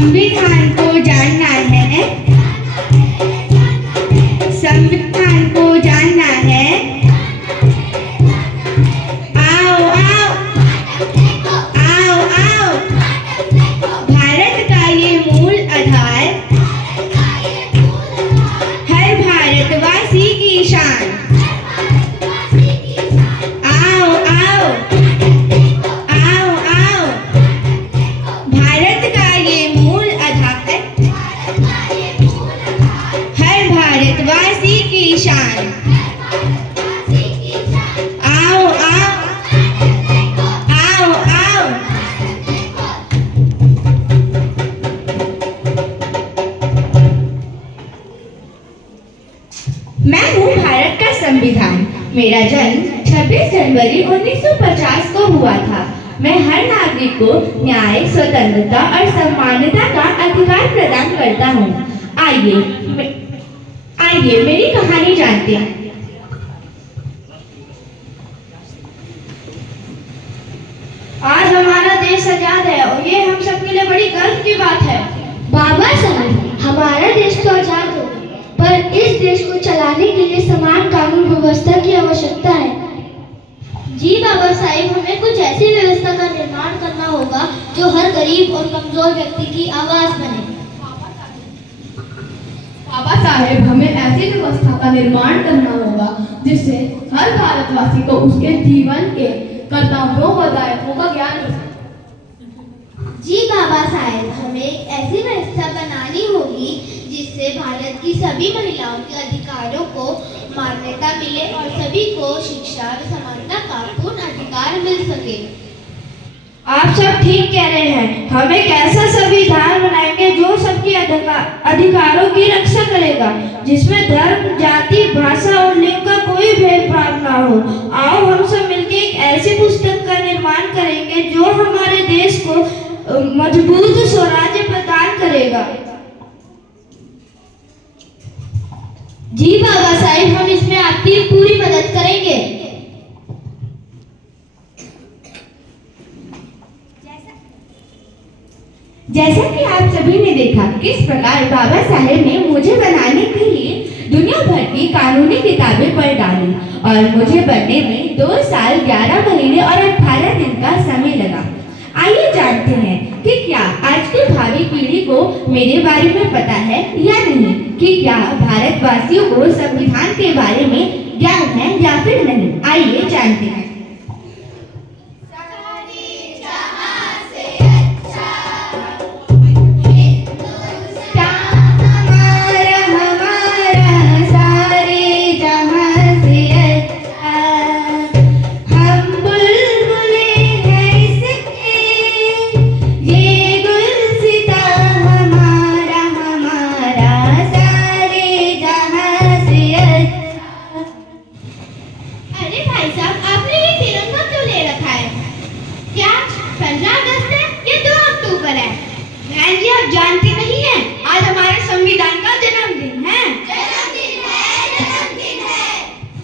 संविधान को जानना है, संविधान को जानना है। आओ आओ आओ आओ, भारत का ये मूल आधार, हर भारतवासी की शान। आओ आओ आओ आओ, भारत का ये मूल आधार, हर भारतवासी की शान। आओ आओ आओ आओ, मैं हूँ भारत का संविधान। मेरा जन्म 26 जनवरी 1950 को हुआ था। मैं हर नागरिक को न्याय, स्वतंत्रता और समानता का अधिकार प्रदान करता हूँ। आइए मेरी कहानी जानते हैं। आज हमारा देश आजाद है और ये हम सबके लिए बड़ी गर्व की बात है। बाबा साहब, हमारा देश तो आजाद हो गया, पर इस देश को चलाने के लिए समान कानून व्यवस्था की आवश्यकता है। जी बाबा साहब, हमें कुछ ऐसी व्यवस्था का निर्माण करना होगा जो हर गरीब और कमजोर व्यक्ति की आवाज बने। बाबा साहेब, हमें ऐसी व्यवस्था का निर्माण करना होगा जिससे हर भारतवासी को उसके जीवन के कर्तव्यों व दायित्वों का ज्ञान हो सके। जी बाबा साहब, हमें एक ऐसी व्यवस्था बनानी होगी जिससे भारत की सभी महिलाओं के अधिकारों को मान्यता मिले और सभी को शिक्षा और समानता का पूर्ण अधिकार मिल सके। आप सब ठीक कह रहे हैं। हम एक ऐसा संविधान बनाएंगे जो सबके अधिकारों की रक्षा करेगा, जिसमें धर्म, जाति, भाषा और लिंग का कोई भेदभाव ना हो। आओ हम सब मिलकर एक ऐसी पुस्तक का निर्माण करेंगे जो हमारे देश को मजबूत स्वराज्य प्रदान करेगा। जी बाबा साहब, हम इसमें आपकी पूरी मदद करेंगे। जैसा कि आप सभी ने देखा किस प्रकार बाबा साहेब ने मुझे बनाने के लिए दुनिया भर की कानूनी किताबें पढ़ डाली और मुझे बनने में 2 साल 11 महीने और 18 दिन का समय लगा। आइए जानते हैं कि क्या आज की भावी पीढ़ी को मेरे बारे में पता है या नहीं, कि क्या भारतवासियों को संविधान के बारे में ज्ञान है या फिर नहीं। आइए जानते हैं। जानते नहीं है, आज हमारे संविधान का जन्मदिन है।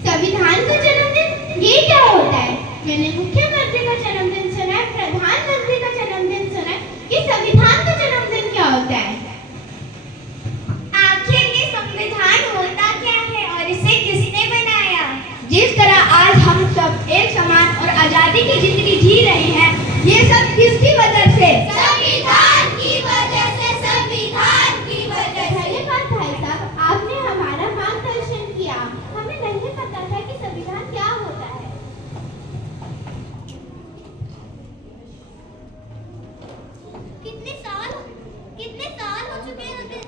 संविधान का जन्मदिन, ये क्या होता है? मैंने मुख्यमंत्री का जन्मदिन सुना है, प्रधानमंत्री का जन्मदिन सुना है, कि संविधान का जन्मदिन क्या होता है? आखिर ये संविधान होता क्या है और इसे किसने बनाया? जिस तरह आज हम सब एक समान और आजादी की जिंदगी जी रहे हैं, ये सब किसकी वजह से? संविधान की वजह से, संविधान की वजह से। धन्यवाद भाई साहब, आपने हमारा मार्गदर्शन किया। हमें नहीं पता था कि संविधान क्या होता है। कितने साल हो चुके हैं हमें?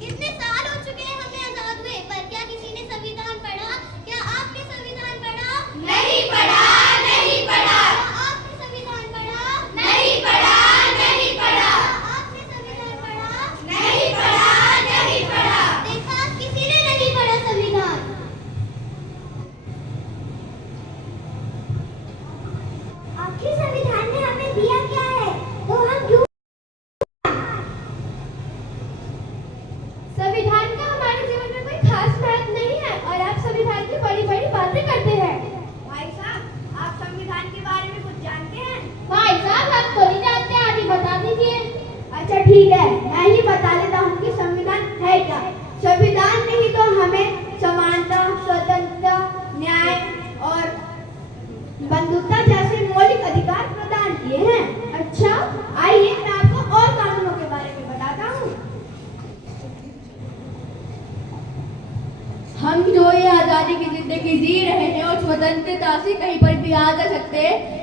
कितने साल हो चुके हैं हमें आजाद हुए, पर क्या किसी ने संविधान पढ़ा? क्या आपने संविधान पढ़ा? नहीं पढ़ा, नहीं पढ़ा। आपने संविधान पढ़ा? नहीं पढ़ा, नहीं पढ़ा। आपने संविधान पढ़ा? नहीं पढ़ा, नहीं पढ़ा। देखा, किसी ने नहीं पढ़ा संविधान। आखिर संविधान ने हमें दिया क्या है? तो हम क्यों? संविधान का हमारे जीवन में कोई खास महत्व नहीं है और आप संविधान की बड़ी-बड़ी बातें करते हैं। भाई साहब, आप संविधान के बारे में कुछ जानते हैं? भाई साहब, आप तो नहीं जानते।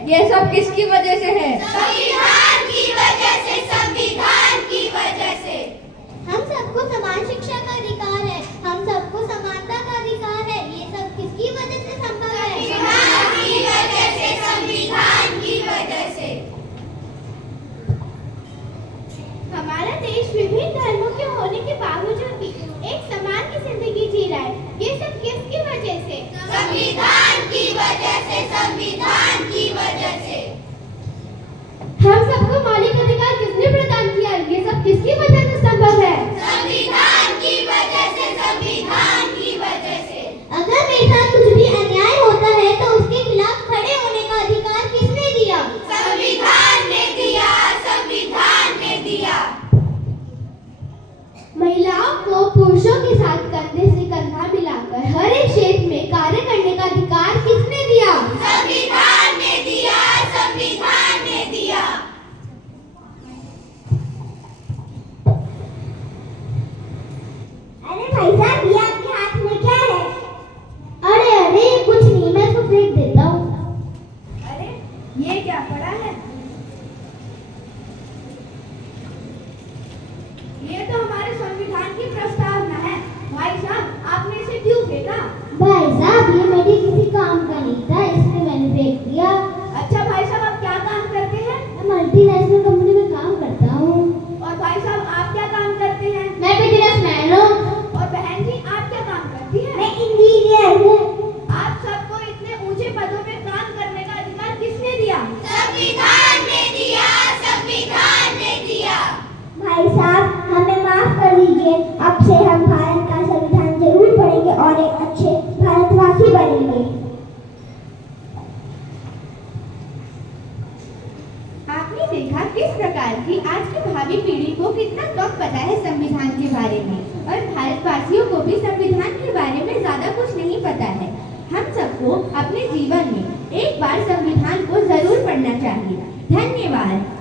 ये सब किसकी वजह से है? संविधान की वजह से, संविधान की वजह से। हम सबको समान शिक्षा का अधिकार है, हम सबको समानता का अधिकार है। ये सब किसकी वजह से संभव है? संविधान की वजह से, संविधान की वजह से। हमारा देश विभिन्न धर्मों के होने के बावजूद भी एक समान की जिंदगी जी रहा है। ये सब किसकी वजह से? संविधान की वजह से, संविधान की वजह से। हम सबको मौलिक अधिकार किसने प्रदान किया? ये सब किसकी वजह से संभव है? संविधान की वजह से, संविधान की वजह से। अगर मेरे साथ कुछ भी अन्याय होता है तो उसके खिलाफ खड़े होने का अधिकार किसने दिया? संविधान ने दिया, संविधान ने दिया। महिलाओं को पुरुषों के साथ कंधे से कंधा मिलाकर हर एक क्षेत्र में कार्य करने का अधिकार किसने दिया? संविधान ने दिया, संविधान ने दिया। अरे भाई साहब, ये आपके हाथ में क्या है? अरे अरे कुछ नहीं, मैं इसको फेंक देता हूँ। अरे ये क्या पड़ा है? ये तो हमारे संविधान की प्रस्तावना है। भाई साहब, आपने इसे क्यों फेंका? भाई साहब, ये मेरे किसी काम का नहीं था, इसलिए मैंने फेंक दिया। अच्छा भाई साहब, आप क्या काम करते हैं? मैं मल्टीनेशनल कंपनी में काम करता हूँ। और भाई साहब, आप क्या काम करते हैं? मैं बिजनेसमैन हूँ। और बहन जी, आप क्या काम करती हैं? मैं इंजीनियर हूँ। आप सबको इतने ऊंचे पदों पे काम करने का अधिकार किसने दिया? संविधान ने दिया, संविधान ने दिया। भाई साहब, हमें माफ कर दीजिए। अब से हम भारत का संविधान जरूर पढ़ेंगे और एक अच्छे भारतवासी बनेंगे। आपने देखा किस प्रकार की आज की भावी पीढ़ी को कितना कम पता है संविधान के बारे में, और भारतवासियों को भी संविधान के बारे में ज्यादा कुछ नहीं पता है। हम सबको अपने जीवन में एक बार संविधान को जरूर पढ़ना चाहिए। धन्यवाद।